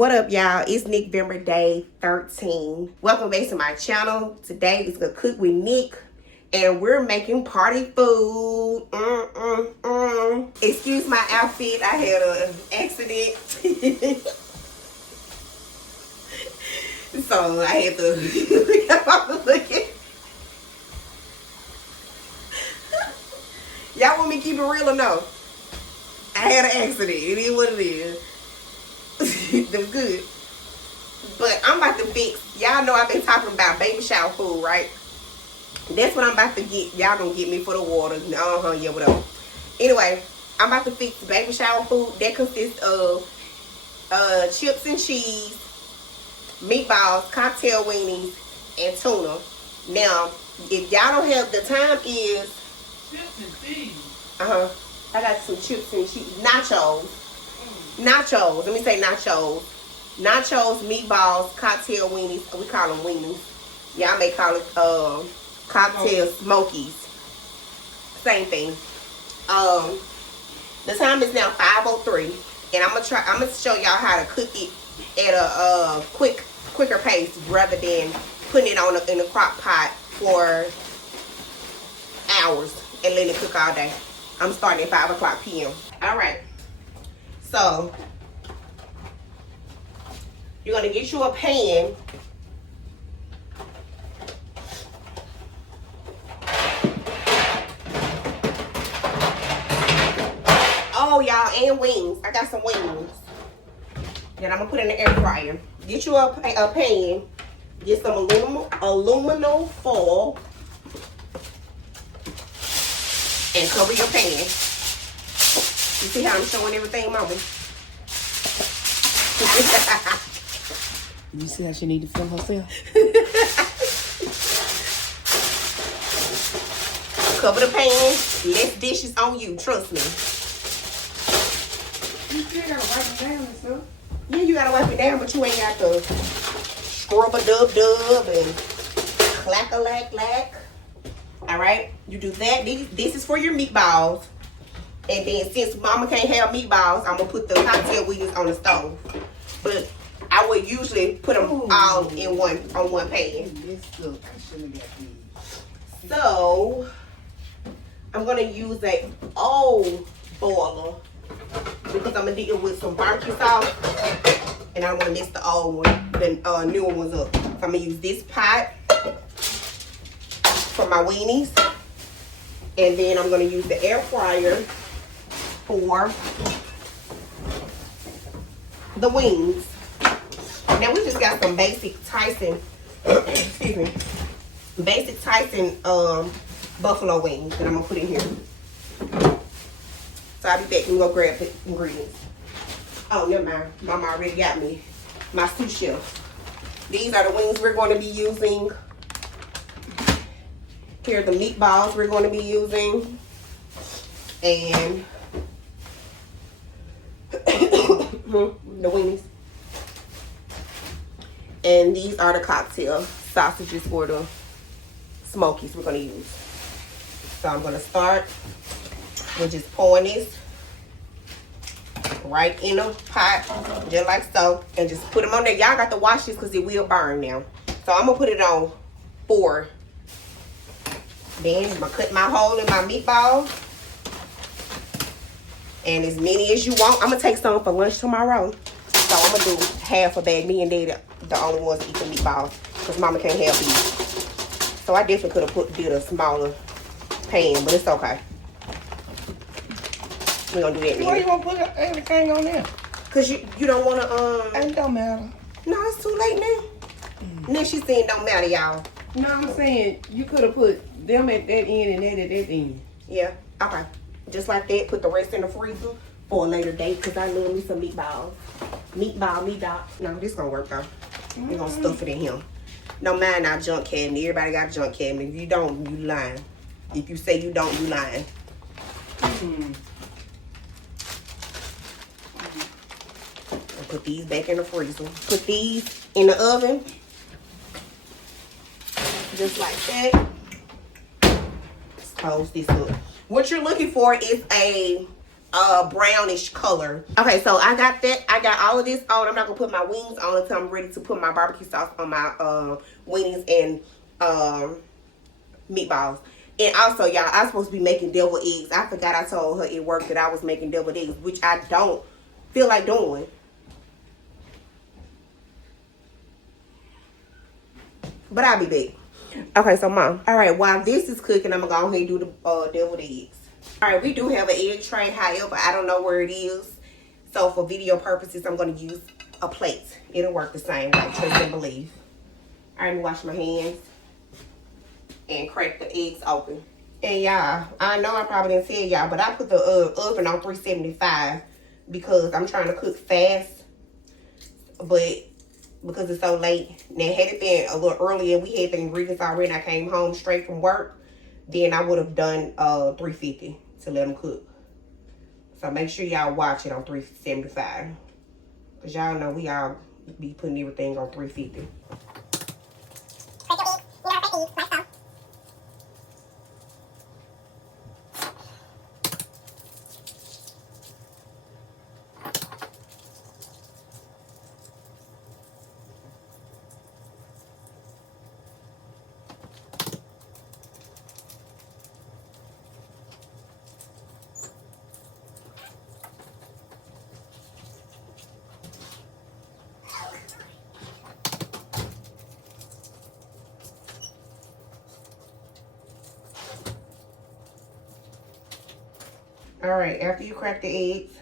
What up, y'all? It's Nikvember day 13. Welcome back to my channel. Today is gonna cook with Nick, and we're making party food. Excuse my outfit. I had an accident, so I had to look at. Y'all want me to keep it real or no? I had an accident. It is what it is. It was good. But I'm about to fix. Y'all know I've been talking about baby shower food, right? That's what I'm about to get. Y'all gonna get me for the water. Yeah, whatever. Anyway, I'm about to fix baby shower food. That consists of chips and cheese, meatballs, cocktail weenies, and tuna. Now, if y'all don't have, the time is chips and cheese. I got some chips and cheese. Nachos. Nachos. Let me say nachos. Nachos, meatballs, cocktail weenies. We call them weenies. Y'all may call it cocktail smokies. Same thing. The time is now 5:03, and I'm gonna show y'all how to cook it at a quicker pace rather than putting it in the crock pot for hours and letting it cook all day. I'm starting at 5 o'clock p.m. All right. So, you're going to get you a pan. Oh, y'all, and wings. I got some wings that I'm going to put in the air fryer. Get you a pan. Get some aluminum foil. And cover your pan. You see how I'm showing everything, Mama? You see how she need to feel herself? Cover the pan. Less dishes on you. Trust me. You still gotta wipe it down and stuff. Yeah, you gotta wipe it down, but you ain't got to scrub a dub and clack-a-lack-lack. Alright? You do that. This is for your meatballs. And then since Mama can't have meatballs, I'm going to put the cocktail weenies on the stove. But I would usually put them all in one pan. So, I'm going to use a old boiler because I'm going to deal with some barbecue sauce. And I don't want to mix the old one, the newer ones up. So I'm going to use this pot for my weenies. And then I'm going to use the air fryer for the wings. Now we just got some basic Tyson, excuse me, basic Tyson buffalo wings that I'm gonna put in here. So I'll be back and we'll grab the ingredients. Oh, never mind. Mama already got me my sous chef. These are the wings we're going to be using. Here are the meatballs we're going to be using. And the weenies. And these are the cocktail sausages for the smokies we're going to use. So I'm going to start with just pouring this right in a pot, just like so. And just put them on there. Y'all got to wash this because it will burn now. So I'm going to put it on 4. Then I'm going to cut my hole in my meatballs. And as many as you want. I'm going to take some for lunch tomorrow. So I'm going to do half a bag. Me and Daddy the only ones eat the meatballs. Because Mama can't have these. So I definitely could have did a smaller pan. But it's okay. We're going to do that. Why you want to put everything on there? Because you don't want to... It don't matter. No, it's too late now. Now she's saying don't matter, y'all. No, I'm saying you could have put them at that end and that at that end. Yeah. Okay. Just like that. Put the rest in the freezer for a later date because I love me some meatballs. Meatball. No, this gonna work though. We're gonna stuff it in here. No, mind our junk cabinet. Everybody got a junk cabinet. If you don't, you lying. If you say you don't, you lying. I'll put these back in the freezer. Put these in the oven. Just like that. Let's close this up. What you're looking for is a brownish color. Okay, so I got that. I got all of this on. I'm not gonna put my wings on until I'm ready to put my barbecue sauce on my wings and meatballs. And also, y'all, I'm supposed to be making deviled eggs. I forgot I told her at work that I was making deviled eggs, which I don't feel like doing. But I'll be back. Okay, so Mom. All right, while this is cooking, I'm going to go ahead and do the deviled eggs. All right, we do have an egg tray. However, I don't know where it is. So for video purposes, I'm going to use a plate. It'll work the same way. Trust and believe. All right, let me wash my hands and crack the eggs open. And y'all, I know I probably didn't tell y'all, but I put the oven on 375 because I'm trying to cook fast. But because it's so late, now had it been a little earlier, we had the ingredients already, and I came home straight from work, then I would have done 350 to let them cook. So make sure y'all watch it on 375. Because y'all know we all be putting everything on 350. All right, after you crack the eggs,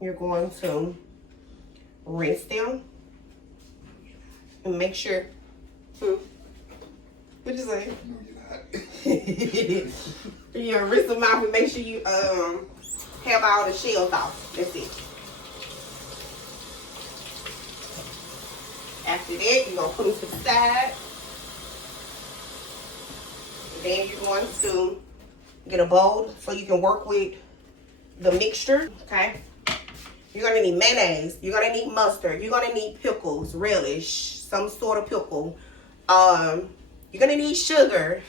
you're going to rinse them and make sure. What'd you say? You rinse them off and make sure you have all the shells off. That's it. After that, you're gonna put them to the side. And then you're going to get a bowl so you can work with the mixture, okay? You're gonna need mayonnaise. You're gonna need mustard. You're gonna need pickles, relish, some sort of pickle. You're gonna need sugar.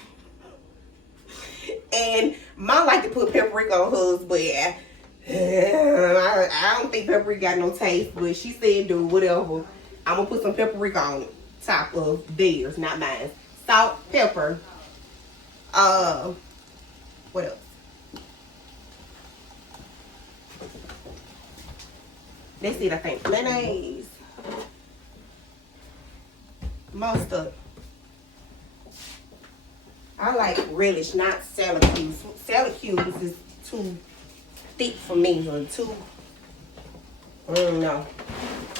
And Mom like to put paprika on hers, but I don't think paprika got no taste. But she said, do whatever. I'm gonna put some paprika on top of theirs, not mine. Salt, pepper. What else? That's it, I think. Mayonnaise. Mustard. I like relish, not salad cubes. Salad cubes is too thick for me, or too, I don't know.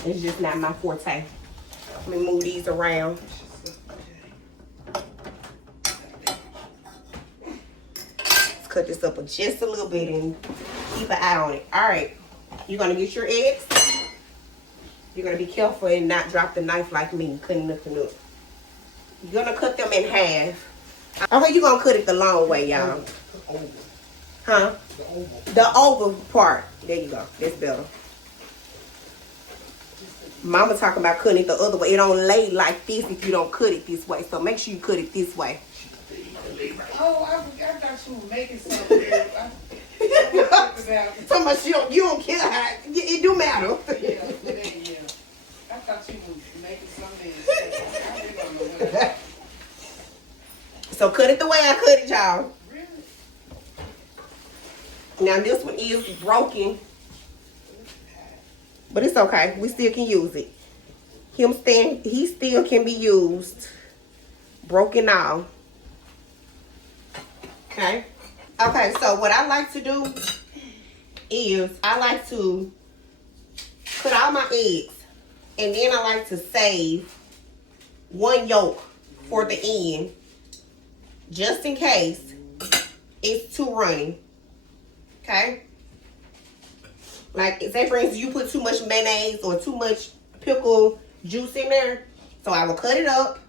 It's just not my forte. Let me move these around. Let's cut this up just a little bit and keep an eye on it. All right, you're gonna get your eggs. You're gonna be careful and not drop the knife like me, cutting nothing up. You're gonna cut them in half. Okay, you're gonna cut it the long way, y'all. Huh? The oval part. There you go. That's better. Mama talking about cutting it the other way. It don't lay like this if you don't cut it this way. So make sure you cut it this way. Oh, I thought you were making something. So much you don't care how it do matter. Yeah. I thought you were making something. I really don't know what. So cut it the way I cut it, y'all. Really? Now this one is broken. But it's okay. We still can use it. He still can be used. Broken out. Okay. Okay, so what I like to do is I like to cut all my eggs. And then I like to save one yolk for the end. Just in case it's too runny. Okay? Like, say for instance, you put too much mayonnaise or too much pickle juice in there. So I will cut it up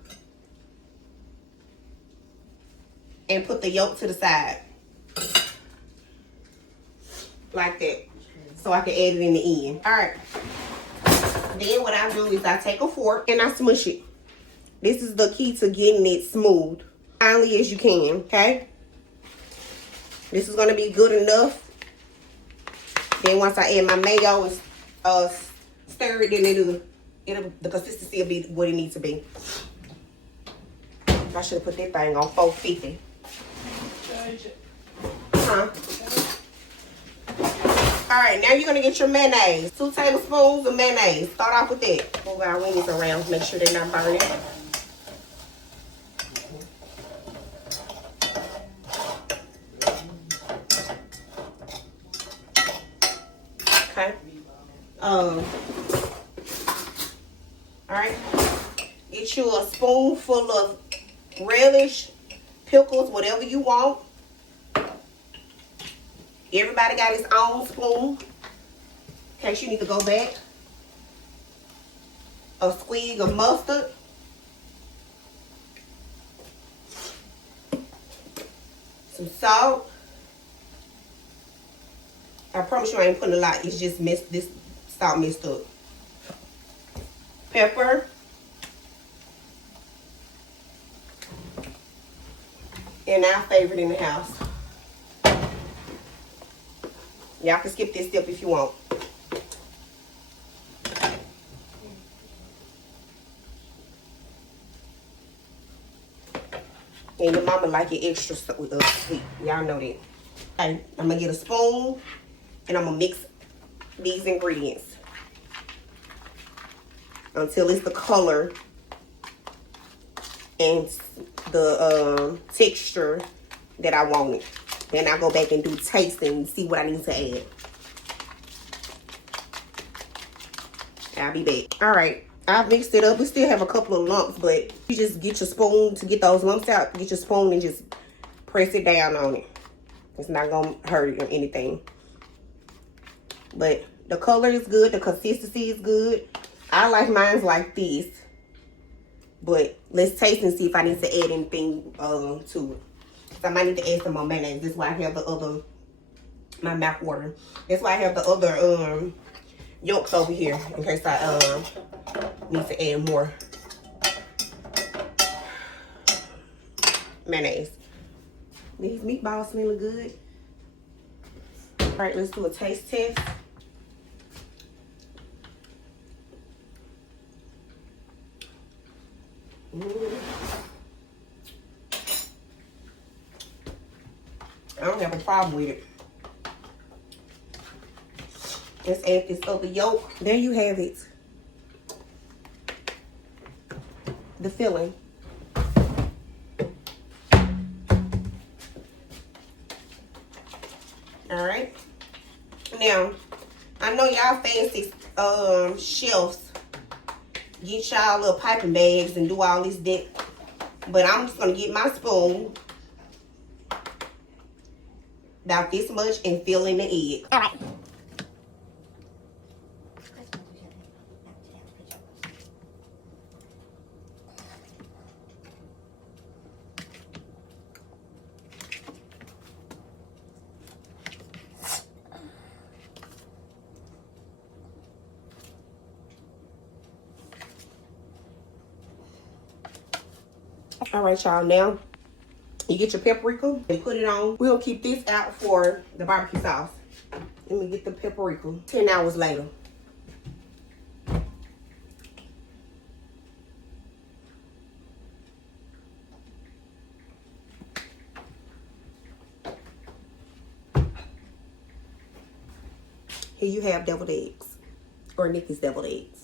and put the yolk to the side. Like that. So I can add it in the end. Alright. Then what I do is I take a fork and I smush it. This is the key to getting it smooth. Finely as you can, okay? This is going to be good enough Then once I add my mayo and stir it, then the consistency will be what it needs to be. I should have put that thing on 450. Huh? Alright, now you're gonna get your mayonnaise. 2 tablespoons of mayonnaise. Start off with that. Move our wings around, make sure they're not burning. Okay. Alright. Get you a spoonful of relish, pickles, whatever you want. Everybody got his own spoon. In case you need to go back. A squeeze of mustard. Some salt. I promise you I ain't putting a lot. It's just this salt messed up. Pepper. And our favorite in the house. Y'all can skip this step if you want. And your mama like it extra sweet. Y'all know that. Okay, I'm gonna get a spoon and I'm gonna mix these ingredients until it's the color and the texture that I want it. Then I'll go back and do tasting and see what I need to add. I'll be back. Alright, I've mixed it up. We still have a couple of lumps, but you just get your spoon to get those lumps out. Get your spoon and just press it down on it. It's not going to hurt or anything. But the color is good. The consistency is good. I like mine like this. But let's taste and see if I need to add anything to it. So I might need to add some more mayonnaise. This is why I have the other, my mouth watering. That's why I have the other yolks over here. In case I need to add more mayonnaise. These meatballs smelling good. All right, let's do a taste test. I don't have a problem with it. Let's add this other yolk. There you have it. The filling. All right. Now, I know y'all fancy chefs get y'all little piping bags and do all this that. But I'm just gonna get my spoon about this much and fill in the egg. All right. All right, y'all. Now you get your paprika and put it on. We'll keep this out for the barbecue sauce. Let me get the paprika. 10 hours later. Here you have deviled eggs, or Nikki's deviled eggs.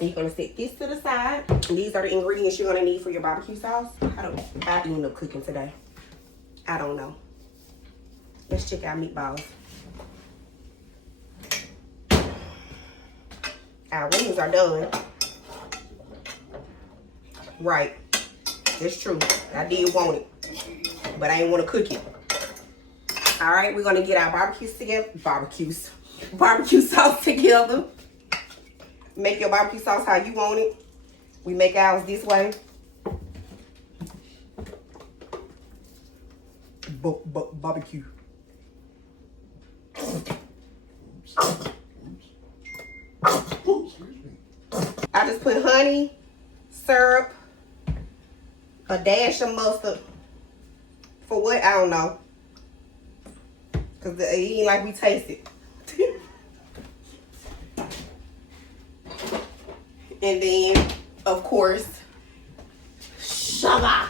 And you're gonna set this to the side. And these are the ingredients you're gonna need for your barbecue sauce. I end up cooking today. I don't know. Let's check out meatballs. Our wings are done. Right. That's true. I did want it, but I didn't want to cook it. All right, we're gonna get our barbecues together. Barbecue sauce together. Make your barbecue sauce how you want it. We make ours this way. Barbecue. I just put honey, syrup, a dash of mustard. For what? I don't know. Because it ain't like we taste it. And then, of course, sugar.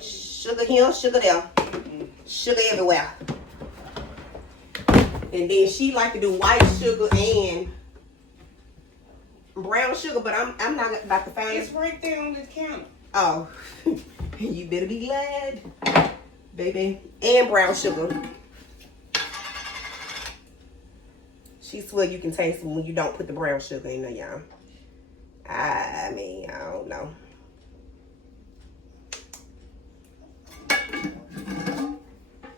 Sugar here, sugar there. Sugar everywhere. And then she like to do white sugar and brown sugar, but I'm not about to find it. It's right there on the counter. Oh, you better be glad, baby. And brown sugar. She swear you can taste it when you don't put the brown sugar in there, y'all. I mean, I don't know.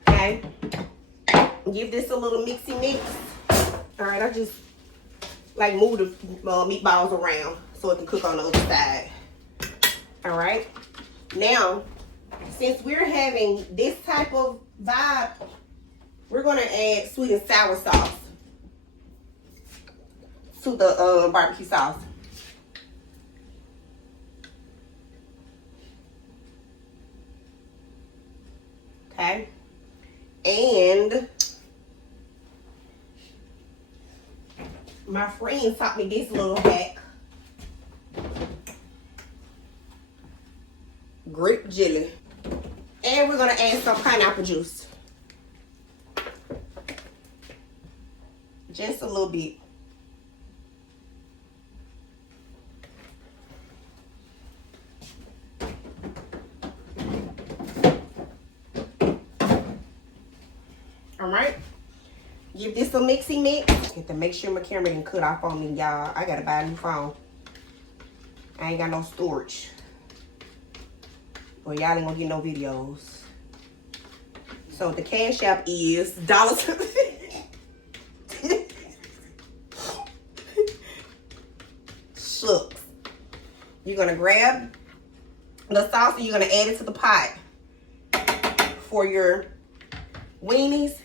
Okay. Give this a little mixy mix. All right, I just like move the meatballs around so it can cook on the other side. All right. Now, since we're having this type of vibe, we're gonna add sweet and sour sauce to the barbecue sauce. Okay. And my friend taught me this little hack. Grape jelly. And we're gonna add some pineapple juice. Just a little bit. Alright. Give this a mixy mix. Get to make sure my camera didn't cut off on me, y'all. I gotta buy a new phone. I ain't got no storage. Well, y'all ain't gonna get no videos. So the cash app is dollars. Shucks. You're gonna grab the sauce and you're gonna add it to the pot for your weenies.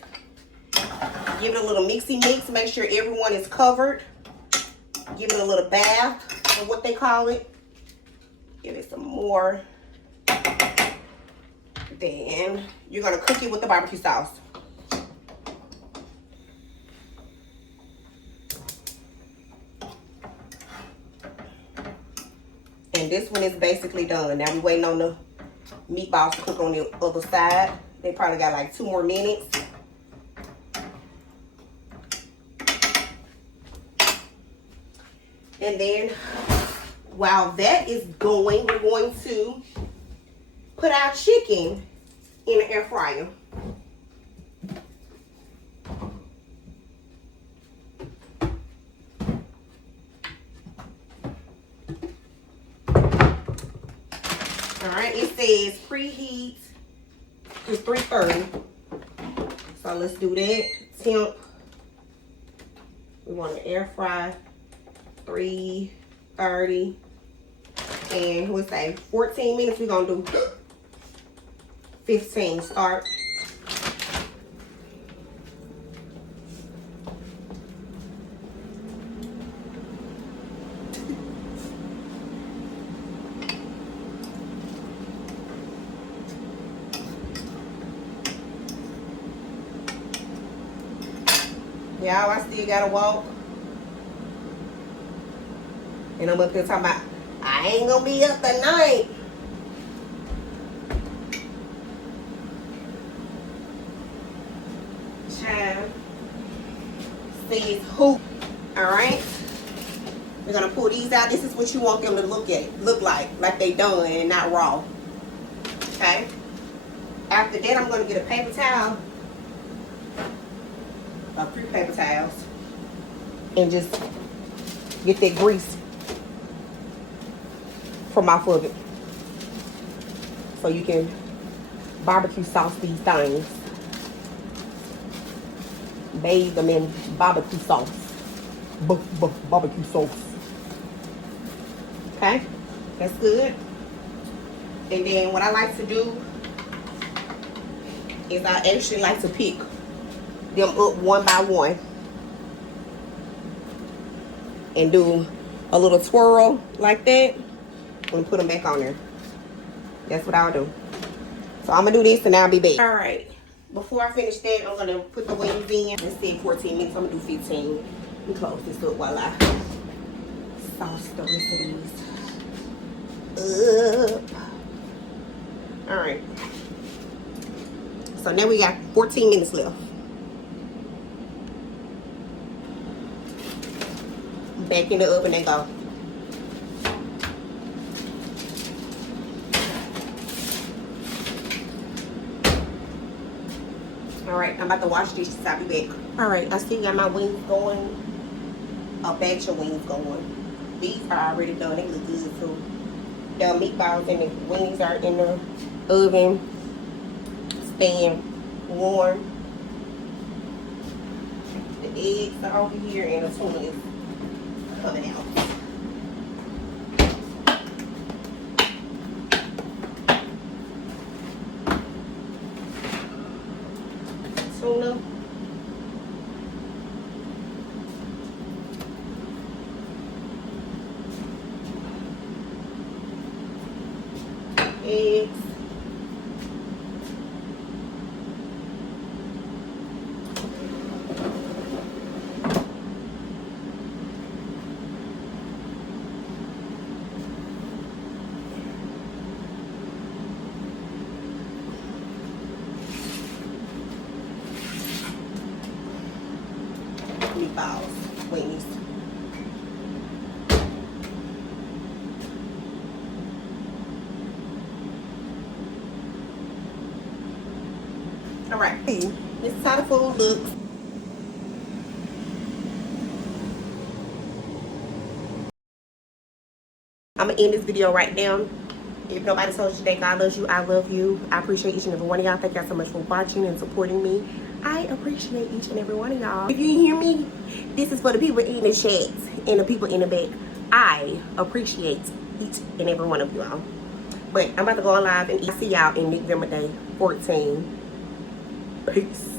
Give it a little mixy mix. Make sure everyone is covered. Give it a little bath, or what they call it. Give it some more. Then you're gonna cook it with the barbecue sauce. And this one is basically done. Now we're waiting on the meatballs to cook on the other side. They probably got like 2 more minutes. And then while that is going, we're going to put our chicken in the air fryer. Alright, it says preheat is 330. So let's do that. Temp. We want to air fry 330. And we'll say 14 minutes. We're going to do 15. Start. Y'all, I still gotta walk. And I'm up there talking about, I ain't gonna be up tonight. Child. Says who? Alright. We're gonna pull these out. This is what you want them to look like they done and not raw. Okay? After that, I'm gonna get a paper towel. 3 paper towels. And just get that grease from off of it. So you can barbecue sauce these things. Bathe them in barbecue sauce. Barbecue sauce. Okay? That's good. And then what I like to do is I actually like to pick them up one by one and do a little twirl like that and put them back on there. That's what I'll do. So I'm gonna do this and I'll be back. All right. Before I finish that, I'm gonna put the wings in. Let's say 14 minutes. I'm gonna do 15. Let me close this up while I sauce the rest of these up. All right. So now we got 14 minutes left. Back in the oven and go. Alright, I'm about to wash dishes. I'll be back. Alright, I still got my wings going. A batch of wings going. These are already done. They look good too. The meatballs and the wings are in the oven. Staying warm. The eggs are over here and the tuna is coming out. Tuna. Eggs. Meatballs, wings. All right, this is how the food looks. I'm gonna end this video right now. If nobody told you today, God loves you, I love you. I appreciate each and every one of y'all. Thank y'all so much for watching and supporting me. I appreciate each and every one of y'all. If you hear me, this is for the people in the chat and the people in the back. I appreciate each and every one of you all. But I'm about to go live and see y'all in Nikvember day 14. Peace.